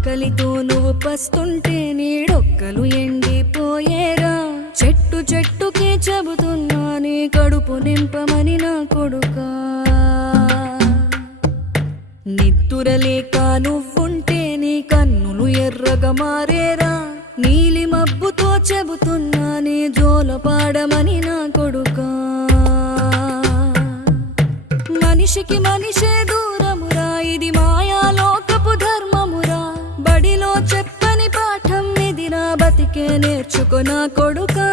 ఆకలితో నువ్వు పస్తుంటే నీడొక్కలు ఎండిపోయేరా. చెట్టు చెట్టుకే చెబుతున్నా నీ కడుపు నింపమని నా కొడుకా. నిద్దురలేక నువ్వుంటే నీ కన్నులు ఎర్రగా మారేరా. నీలి మబ్బుతో చెబుతున్నా నీ జోల పాడమని నా కొడుకా. మనిషికి మనిషే దూరమురా, ఇది మాయాలోకపు ధర్మమురా. బడిలో చెప్పని పాఠం ఇదిరా, బతికే నేర్చుకో నా కొడుకా.